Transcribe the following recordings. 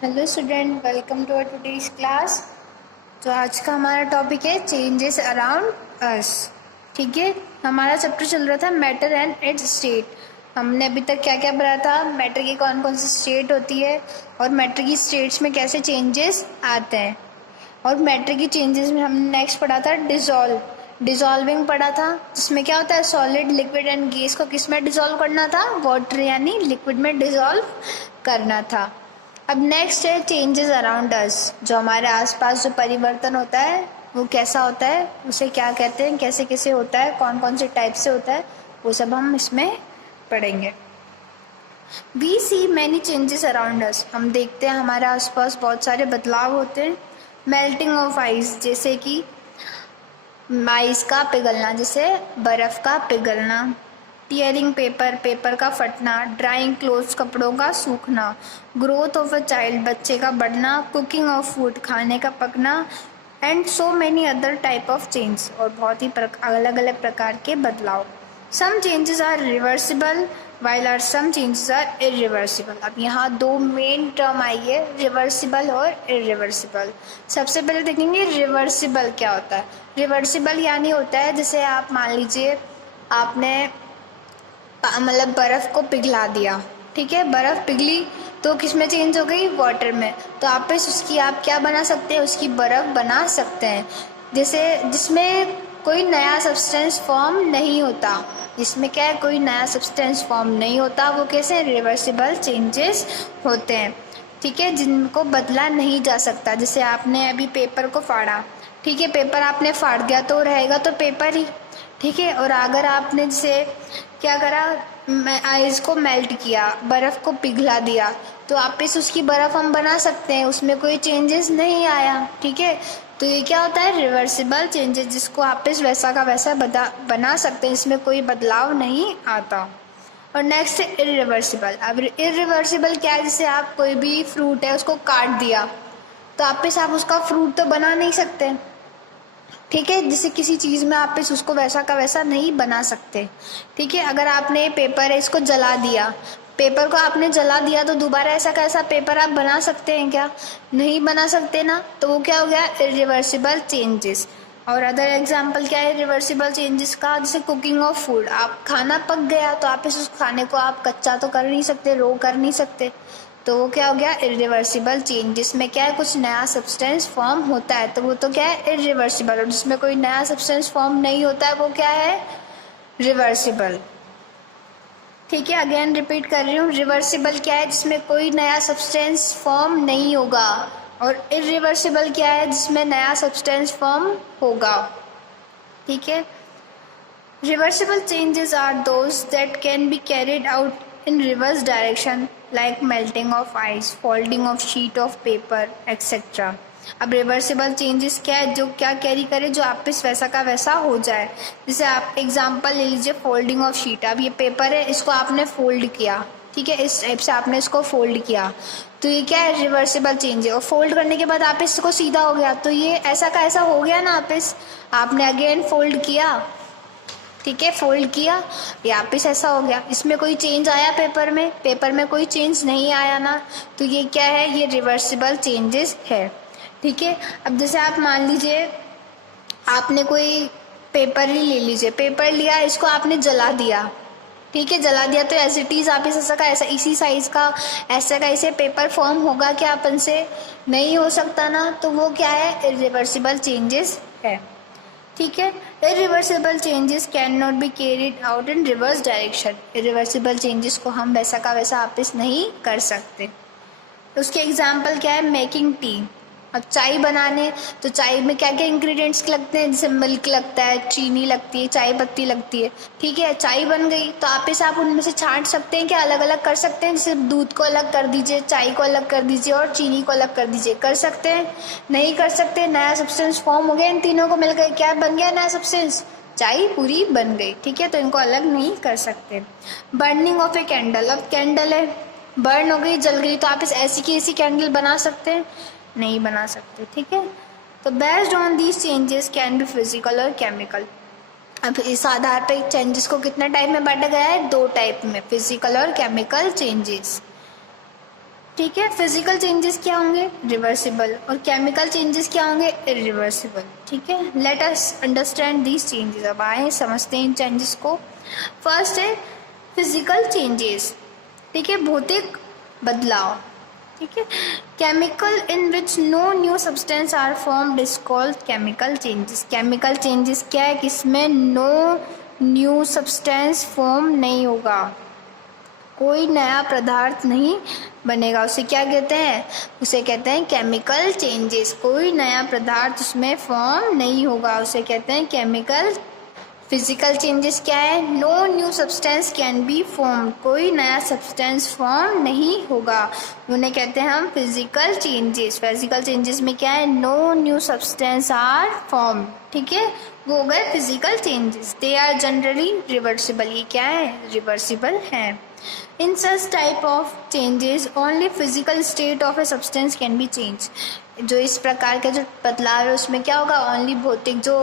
Hello student, welcome to today's class. तो आज का हमारा टॉपिक है चेंजेस अराउंड अस। ठीक है, हमारा चैप्टर चल रहा था मैटर एंड इट्स स्टेट। हमने अभी तक क्या क्या पढ़ा था, मैटर की कौन कौन सी स्टेट होती है और मैटर की स्टेट्स में कैसे चेंजेस आते हैं। और मैटर की चेंजेस में हमने नेक्स्ट पढ़ा था डिजॉल्विंग पढ़ा था, जिसमें क्या होता है सॉलिड, लिक्विड एंड गैस को किस में डिजॉल्व करना था, वाटर यानी लिक्विड में डिजॉल्व करना था। अब नेक्स्ट है चेंजेस अराउंड अस। जो हमारे आसपास जो परिवर्तन होता है वो कैसा होता है, उसे क्या कहते हैं, कैसे कैसे होता है, कौन कौन से टाइप से होता है, वो सब हम इसमें पढ़ेंगे। We see many changes around us. हम देखते हैं हमारे आसपास बहुत सारे बदलाव होते हैं। मेल्टिंग ऑफ आइस, जैसे कि आइस का पिघलना, जैसे बर्फ का पिघलना। टीयरिंग पेपर, पेपर का फटना। ड्राइंग क्लोथ्स, कपड़ों का सूखना। ग्रोथ ऑफ अ चाइल्ड, बच्चे का बढ़ना। कुकिंग ऑफ फूड, खाने का पकना। And so many other type of change, और बहुत ही अलग अलग प्रकार के बदलाव। Some changes are reversible while are some changes are irreversible. अब यहाँ दो मेन टर्म आई है, रिवर्सिबल और इरिवर्सिबल। सबसे पहले देखेंगे रिवर्सिबल क्या होता है। रिवर्सिबल यानी होता है जैसे आप मान लीजिए आपने मतलब बर्फ़ को पिघला दिया, ठीक है, बर्फ़ पिघली तो किस में चेंज हो गई, वाटर में। तो आप इस उसकी आप क्या बना सकते हैं, उसकी बर्फ़ बना सकते हैं, जैसे जिसमें कोई नया सब्सटेंस फॉर्म नहीं होता। जिसमें क्या है, कोई नया सब्सटेंस फॉर्म नहीं होता, वो कैसे रिवर्सिबल चेंजेस होते हैं। ठीक है, जिनको बदला नहीं जा सकता। जैसे आपने अभी पेपर को फाड़ा, ठीक है, पेपर आपने फाड़ दिया तो रहेगा तो पेपर ही, ठीक है। और अगर आपने जैसे क्या करा, आइस को मेल्ट किया, बर्फ़ को पिघला दिया, तो वापस उसकी बर्फ़ हम बना सकते हैं, उसमें कोई चेंजेस नहीं आया, ठीक है। तो ये क्या होता है, रिवर्सिबल चेंजेस, जिसको वापस वैसा का वैसा बना सकते हैं, इसमें कोई बदलाव नहीं आता। और नेक्स्ट है इरिवर्सिबल। अब इरिवर्सिबल क्या है, जैसे आप कोई भी फ्रूट है उसको काट दिया तो वापस आप उसका फ्रूट तो बना नहीं सकते, ठीक है। जैसे किसी चीज़ में आप इस उसको वैसा का वैसा नहीं बना सकते, ठीक है। अगर आपने पेपर है इसको जला दिया, पेपर को आपने जला दिया तो दोबारा ऐसा का ऐसा पेपर आप बना सकते हैं क्या, नहीं बना सकते ना। तो वो क्या हो गया, इरिवर्सिबल चेंजेस। और अदर एग्जाम्पल क्या है रिवर्सिबल चेंजेस का, जैसे कुकिंग ऑफ फूड, आप खाना पक गया तो आप इस खाने को आप कच्चा तो कर नहीं सकते, रो कर नहीं सकते, तो वो क्या हो गया, इरिवर्सिबल चेंज। जिसमें क्या है, कुछ नया सब्सटेंस फॉर्म होता है तो वो तो क्या है, इरिवर्सिबल। और जिसमें कोई नया सब्सटेंस फॉर्म नहीं होता है वो क्या है, रिवर्सिबल। ठीक है, अगेन रिपीट कर रही हूँ, रिवर्सिबल क्या है, जिसमें कोई नया सब्सटेंस फॉर्म नहीं होगा। और इरिवर्सिबल क्या है, जिसमें नया सब्सटेंस फॉर्म होगा, ठीक है। Reversible changes are those that can be carried out in reverse direction, like melting of ice, folding of sheet of paper, etc. अब रिवर्सिबल चेंजेस क्या है, जो क्या कैरी करे, जो वापस वैसा का वैसा हो जाए। जैसे आप एग्जांपल ले लीजिए, फोल्डिंग ऑफ शीट। अब ये पेपर है, इसको आपने फोल्ड किया, ठीक है, इस टाइप से आपने इसको फोल्ड किया, तो ये क्या है, रिवर्सिबल चेंज है। और फोल्ड करने के बाद आप इसको सीधा हो गया तो ये ऐसा का ऐसा हो गया ना, वापस आपने अगेन फोल्ड किया, ठीक है, फोल्ड किया, वापिस ऐसा हो गया। इसमें कोई चेंज आया, पेपर में कोई चेंज नहीं आया ना, तो ये क्या है, ये रिवर्सिबल चेंजेस है, ठीक है। अब जैसे आप मान लीजिए आपने कोई पेपर ही ले लीजिए, पेपर लिया, इसको आपने जला दिया, ठीक है, जला दिया तो एज इट इज आप ऐसा का ऐसा इसी साइज का ऐसा का ऐसे पेपर फॉर्म होगा क्या अपन से, नहीं हो सकता ना, तो वो क्या है, इरिवर्सिबल चेंजेस है, ठीक है। Irreversible changes can not be carried out in reverse direction. Irreversible changes को हम वैसा का वैसा वापस नहीं कर सकते। उसके एग्जाम्पल क्या है, मेकिंग टी। अब चाय बनाने, तो चाय में क्या क्या इंग्रेडिएंट्स लगते हैं, जैसे मिल्क लगता है, चीनी लगती है, चाय पत्ती लगती है, ठीक है, चाय बन गई तो आप उनमें से छांट सकते हैं क्या, अलग अलग कर सकते हैं, जैसे दूध को अलग कर दीजिए, चाय को अलग कर दीजिए और चीनी को अलग कर दीजिए, कर सकते हैं, नहीं कर सकते। नया सब्सटेंस फॉर्म हो गया, इन तीनों को मिल गए, क्या बन गया, नया सब्सटेंस, चाय पूरी बन गई, ठीक है, तो इनको अलग नहीं कर सकते। Burning of a candle. अब कैंडल है, बर्न हो गई, जल गई, तो आप इस ऐसी की ऐसी कैंडल बना सकते हैं, नहीं बना सकते, ठीक है। तो based on these changes can be physical और केमिकल। अब इस आधार पर चेंजेस को कितने टाइप में बांटा गया है, दो टाइप में, फिजिकल और केमिकल चेंजेस, ठीक है। फिजिकल चेंजेस क्या होंगे, रिवर्सिबल, और केमिकल चेंजेस क्या होंगे, इरिवर्सिबल। ठीक है, let us understand these changes. अब आए समझते हैं इन चेंजेस को। फर्स्ट है फिजिकल चेंजेस, ठीक है, भौतिक बदलाव। ठीक है, chemical in which no new substance are formed is called chemical changes. Chemical changes क्या है, किसमें नो न्यू सब्सटेंस फॉर्म नहीं होगा, कोई नया पदार्थ नहीं बनेगा, उसे क्या कहते हैं, उसे कहते हैं केमिकल चेंजेस। कोई नया पदार्थ उसमें फॉर्म नहीं होगा, उसे कहते हैं केमिकल। फिजिकल चेंजेस क्या है, no new substance can be form, कोई नया सब्सटेंस फॉर्म नहीं होगा, उन्हें कहते हैं हम फिजिकल चेंजेस। फिजिकल चेंजेस में क्या है, no new substance are form. ठीक है, वो हो गए physical changes. They are generally reversible, ये क्या है, रिवर्सिबल है। In such type of changes, only physical state of a substance can be changed. जो इस प्रकार के जो बदलाव है उसमें क्या होगा, ओनली भौतिक जो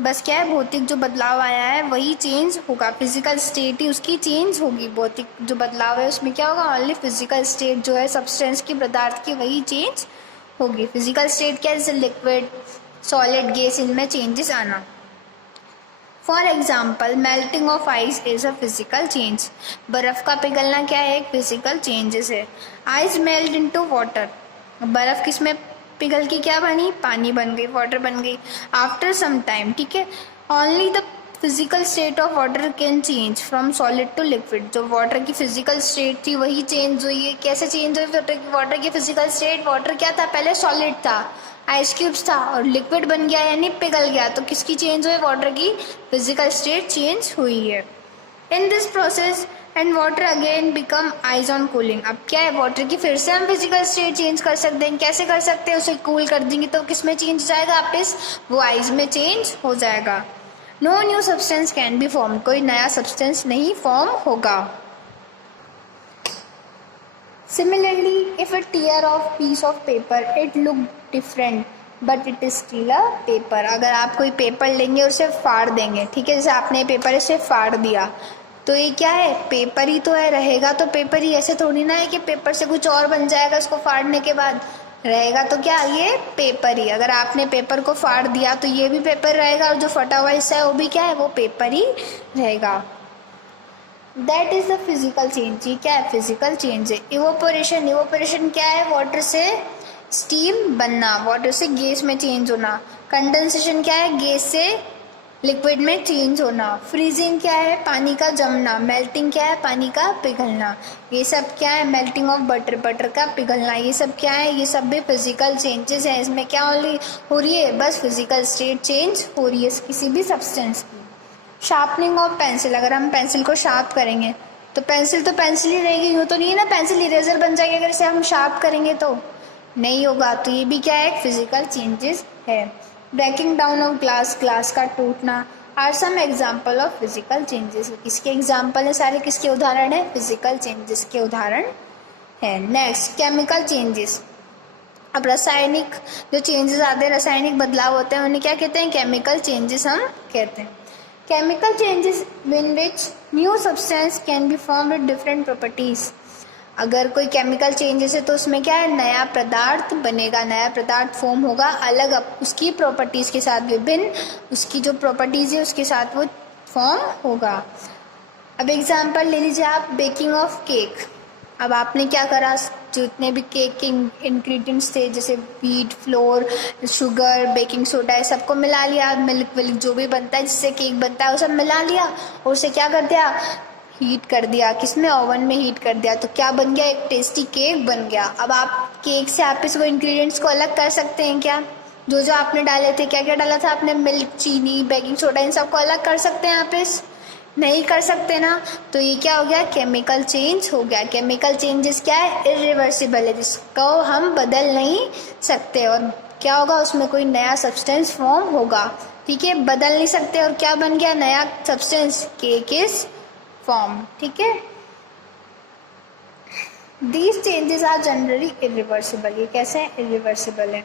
बस क्या है, भौतिक जो बदलाव आया है वही चेंज होगा, फिजिकल स्टेट ही उसकी चेंज होगी। भौतिक जो बदलाव है उसमें क्या होगा, ओनली फिजिकल स्टेट जो है सब्सटेंस की, पदार्थ की, वही चेंज होगी। फिजिकल स्टेट क्या है, जैसे लिक्विड, सॉलिड, गैस, इनमें चेंजेस आना। For example melting of ice is a physical change, बर्फ़ का पिघलना क्या है, एक फिजिकल चेंजेस है। आइस मेल्ट इनटू वाटर, बर्फ़ किस में पिघल के क्या बनी, पानी बन गई, वाटर बन गई। आफ्टर सम टाइम, ठीक है, only the physical state of water can change from solid to liquid. जो वाटर की फिजिकल स्टेट थी वही चेंज हुई है। कैसे चेंज हुई वाटर की फिजिकल स्टेट, वाटर क्या था, पहले सॉलिड था, आइस क्यूब्स था, और लिक्विड बन गया यानी पिघल गया, तो किसकी चेंज हुई, वाटर की फिजिकल स्टेट चेंज हुई है। In this process and water again become eyes on cooling. अब क्या है, वाटर की फिर से हम फिजिकल स्टेट चेंज कर सकते हैं। कैसे कर सकते हैं, उसे कूल कर देंगे तो किस में चेंज हो जाएगा, वापस वो आइस में चेंज हो जाएगा। No new substance can be form, कोई नया सब्सटेंस नहीं फॉर्म होगा। Similarly, if a tear of piece of paper, it look different, but it is still a paper. अगर आप कोई पेपर लेंगे और उसे फाड़ देंगे, ठीक है, जैसे आपने पेपर इसे फाड़ दिया, तो ये क्या है, पेपर ही तो है, रहेगा तो पेपर ही। ऐसे थोड़ी ना है कि पेपर से कुछ और बन जाएगा उसको फाड़ने के बाद, रहेगा तो क्या, ये पेपर ही। अगर आपने पेपर को फाड़ दिया तो ये भी पेपर रहेगा, और जो फटा हुआ हिस्सा है वो भी क्या है, वो पेपर ही रहेगा। That is the physical change, ये क्या है, फिजिकल चेंज है। इवोपोरेशन, इवोपोरेशन क्या है, वाटर से स्टीम बनना, वाटर से गैस में चेंज होना। कंडेंसेशन क्या है, गैस से लिक्विड में चेंज होना। फ्रीजिंग क्या है, पानी का जमना। मेल्टिंग क्या है, पानी का पिघलना। ये सब क्या है, मेल्टिंग ऑफ बटर, बटर का पिघलना। ये सब क्या है, ये सब भी फिजिकल चेंजेस हैं। इसमें क्या हो रही है, बस फिजिकल स्टेट चेंज हो रही है किसी भी सब्सटेंस की। शार्पनिंग ऑफ पेंसिल, अगर हम पेंसिल को शार्प करेंगे तो पेंसिल ही रहेगी, यूँ तो नहीं है ना, पेंसिल इरेजर बन जाएगी अगर इसे हम शार्प करेंगे तो नहीं होगा। तो ये भी क्या है, एक फिजिकल चेंजेस है। Breaking down of glass, glass का टूटना, are some example of physical changes. किसके एग्जाम्पल है सारे, किसके उदाहरण है, फिजिकल चेंजेस के उदाहरण है। Next, chemical changes. अब रासायनिक जो चेंजेस आते हैं, रासायनिक बदलाव होते हैं, उन्हें क्या कहते हैं, केमिकल चेंजेस हम कहते हैं। Chemical changes in which new substance can be formed with different properties. अगर कोई केमिकल चेंजेस है तो उसमें क्या है, नया पदार्थ बनेगा, नया पदार्थ फॉर्म होगा अलग उसकी प्रॉपर्टीज़ के साथ, विभिन्न उसकी जो प्रॉपर्टीज़ है उसके साथ वो फॉर्म होगा। अब एग्जांपल ले लीजिए आप, बेकिंग ऑफ केक। अब आपने क्या करा, जितने भी केक के इंग्रेडिएंट्स थे जैसे wheat, floor, sugar, baking soda, ये सबको मिला लिया, मिल्क विल्क जो भी बनता है जिससे केक बनता है वो सब मिला लिया, और उसे क्या कर दिया, हीट कर दिया, किसमें, ओवन में हीट कर दिया, तो क्या बन गया, एक टेस्टी केक बन गया। अब आप केक से आप इसको इंग्रेडिएंट्स को अलग कर सकते हैं क्या, जो जो आपने डाले थे, क्या क्या डाला था आपने, मिल्क, चीनी, बेकिंग सोडा, इन सबको अलग कर सकते हैं आप इस, नहीं कर सकते ना। तो ये क्या हो गया, केमिकल चेंज हो गया। केमिकल चेंजेस क्या है, इरिवर्सिबल है, जिसको हम बदल नहीं सकते, और क्या होगा, उसमें कोई नया सब्सटेंस फॉर्म होगा, ठीक है, बदल नहीं सकते, और क्या बन गया, नया सब्सटेंस, केक इज फॉर्म, ठीक है। These changes are generally irreversible, ये कैसे हैं, इरिवर्सिबल है।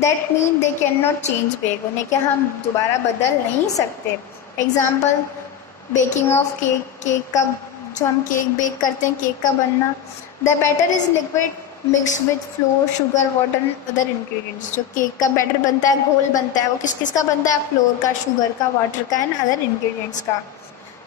That mean they can not change back, उन्हें क्या हम दोबारा बदल नहीं सकते। Example, baking of cake, cake का जो हम केक बेक करते हैं, केक का बनना। The batter is liquid mix with flour sugar water and other ingredients. जो केक का बैटर बनता है, घोल बनता है, वो किस किस का बनता है? फ्लोर का, शुगर का, वाटर का एंड अदर इंग्रेडिएंट्स का।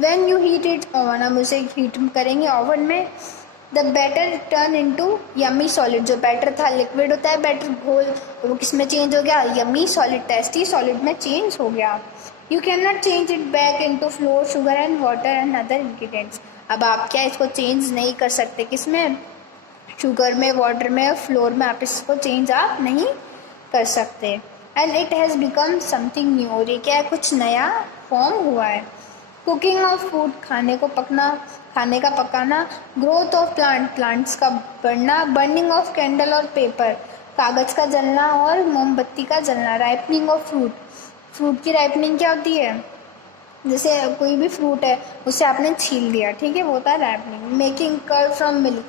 When you heat it oven, हम उसे हीट करेंगे ओवन में, the batter turn into yummy solid. जो बैटर था लिक्विड होता है बैटर, घोल, वो किस में चेंज हो गया? यम्मी सॉलिड, टेस्टी सॉलिड में चेंज हो गया। You can not change it back into floor sugar and water and other ingredients. अब आप क्या इसको चेंज नहीं कर सकते? किसमें? शुगर में, वाटर में, फ्लोर में। आप इसको चेंज आप नहीं कर सकते। And it has become something new. और ये क्या है? कुछ नया फॉर्म हुआ है। कुकिंग ऑफ फूड, खाने को पकना, खाने का पकाना। ग्रोथ ऑफ प्लांट, प्लांट्स का बढ़ना। बर्निंग ऑफ कैंडल और पेपर, कागज़ का जलना और मोमबत्ती का जलना। राइपनिंग ऑफ फ्रूट, फ्रूट की राइपनिंग क्या होती है? जैसे कोई भी फ्रूट है उसे आपने छील दिया, ठीक है, वो होता है ripening. Making curd from milk,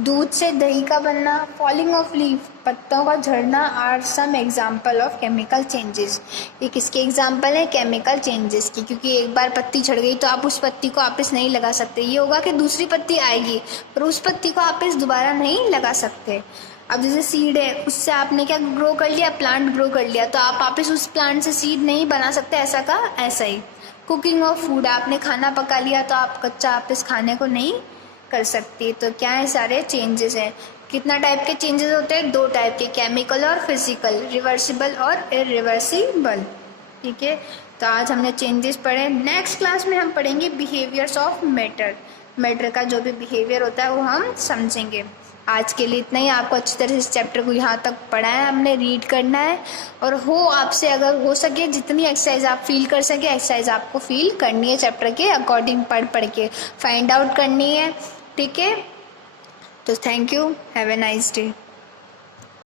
दूध से दही का बनना। फॉलिंग ऑफ लीफ, पत्तों का झड़ना। Are some example of chemical changes. ये किसके एग्जाम्पल है? केमिकल चेंजेस की। क्योंकि एक बार पत्ती झड़ गई तो आप उस पत्ती को वापस नहीं लगा सकते। ये होगा कि दूसरी पत्ती आएगी पर उस पत्ती को वापस दोबारा नहीं लगा सकते। अब जैसे सीड है, उससे आपने क्या ग्रो कर लिया? प्लांट ग्रो कर लिया, तो आप वापस उस प्लांट से सीड नहीं बना सकते। ऐसा का ऐसा ही। कुकिंग ऑफ फूड, आपने खाना पका लिया तो आप कच्चा वापस खाने को नहीं कर सकती। तो क्या है? सारे चेंजेस हैं। कितना टाइप के चेंजेस होते हैं? 2 टाइप के, केमिकल और फिजिकल, रिवर्सिबल और इरिवर्सिबल। ठीक है, तो आज हमने चेंजेस पढ़े। नेक्स्ट क्लास में हम पढ़ेंगे बिहेवियर्स ऑफ मैटर। मैटर का जो भी बिहेवियर होता है वो हम समझेंगे। आज के लिए इतना ही। आपको अच्छी तरह से इस चैप्टर को यहाँ तक पढ़ा है हमने, रीड करना है। और आपसे अगर हो सके जितनी एक्सरसाइज आप फील कर सके, एक्सरसाइज आपको फील करनी है चैप्टर के अकॉर्डिंग, पढ़ के फाइंड आउट करनी है। ठीक है, तो thank you, have a nice day.